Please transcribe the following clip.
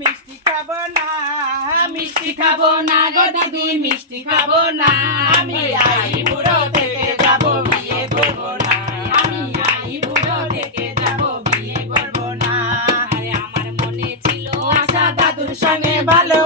মিষ্টি খাবো না, মিষ্টি খাবো না গো দিদি মিষ্টি খাবো না। আমি আই বুড়ো থেকে যাব বিয়ে করবো না, আমি আই বুড়ো থেকে যাব বিয়ে করবো না। না আরে আমার মনে ছিল আশা দাদুর সঙ্গে ভালো